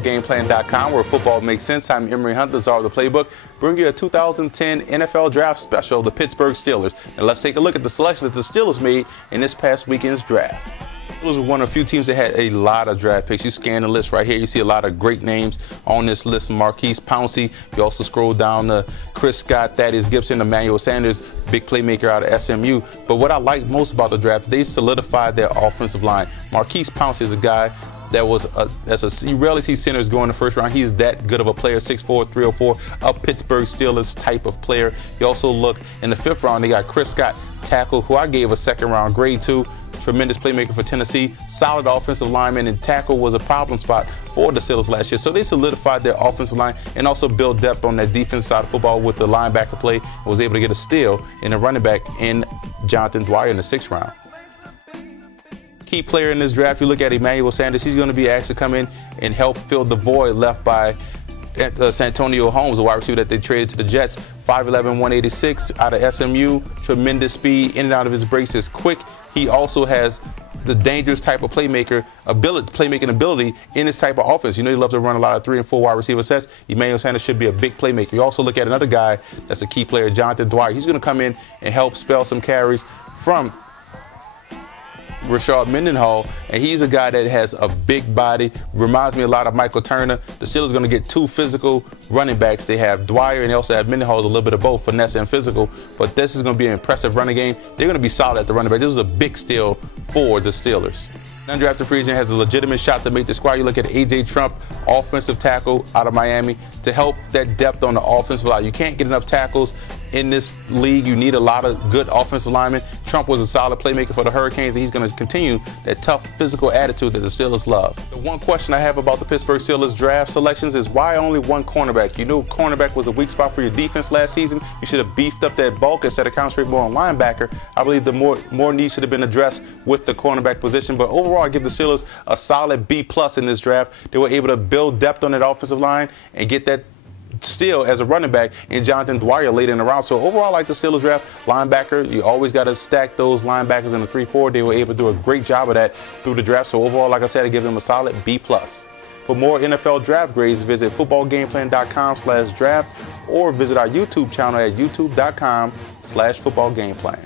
footballgameplan.com, where football makes sense. I'm Emory Hunt, the Czar of the Playbook, bringing you a 2010 NFL Draft Special, the Pittsburgh Steelers. And let's take a look at the selection that the Steelers made in this past weekend's draft. The Steelers were one of a few teams that had a lot of draft picks. You scan the list right here, you see a lot of great names on this list. Marquise Pouncey. You also scroll down to Chris Scott, Thaddeus Gibson, Emmanuel Sanders, big playmaker out of SMU. But what I like most about the draft, they solidified their offensive line. Marquise Pouncey is a guy that was you rarely see centers go in the first round. He's that good of a player, 6'4", 304, a Pittsburgh Steelers type of player. You also look in the fifth round, they got Chris Scott, tackle, who I gave a second round grade to. Tremendous playmaker for Tennessee, solid offensive lineman, and tackle was a problem spot for the Steelers last year. So they solidified their offensive line and also built depth on that defense side of football with the linebacker play, and was able to get a steal in a running back in Jonathan Dwyer in the sixth round. Key player in this draft, you look at Emmanuel Sanders, he's going to be asked to come in and help fill the void left by Santonio Holmes, the wide receiver that they traded to the Jets. 5'11", 186 out of SMU, tremendous speed, in and out of his breaks is quick. He also has the dangerous type of playmaking ability in this type of offense. You know, he loves to run a lot of 3 and 4 wide receiver sets. Emmanuel Sanders should be a big playmaker. You also look at another guy that's a key player, Jonathan Dwyer. He's going to come in and help spell some carries from Rashard Mendenhall, and he's a guy that has a big body, reminds me a lot of Michael Turner. The Steelers are going to get 2 physical running backs. They have Dwyer, and they also have Mendenhall, a little bit of both, finesse and physical, but this is going to be an impressive running game. They're going to be solid at the running back. This was a big steal for the Steelers. Undrafted free agent has a legitimate shot to make the squad. You look at A.J. Trump, offensive tackle out of Miami, to help that depth on the offensive line. You can't get enough tackles in this league. You need a lot of good offensive linemen. Trump was a solid playmaker for the Hurricanes, and he's going to continue that tough physical attitude that the Steelers love. The one question I have about the Pittsburgh Steelers draft selections is why only one cornerback? You knew cornerback was a weak spot for your defense last season. You should have beefed up that bulk instead of concentrating more on linebacker. I believe the more needs should have been addressed with the cornerback position. But overall, I give the Steelers a solid B+ in this draft. They were able to build depth on that offensive line and get that steal as a running back in Jonathan Dwyer late in the round. So overall, I like the Steelers draft. Linebacker, you always got to stack those linebackers in the 3-4. They were able to do a great job of that through the draft. So overall, like I said, I give them a solid B+. For more NFL draft grades, visit footballgameplan.com/draft or visit our YouTube channel at youtube.com/footballgameplan.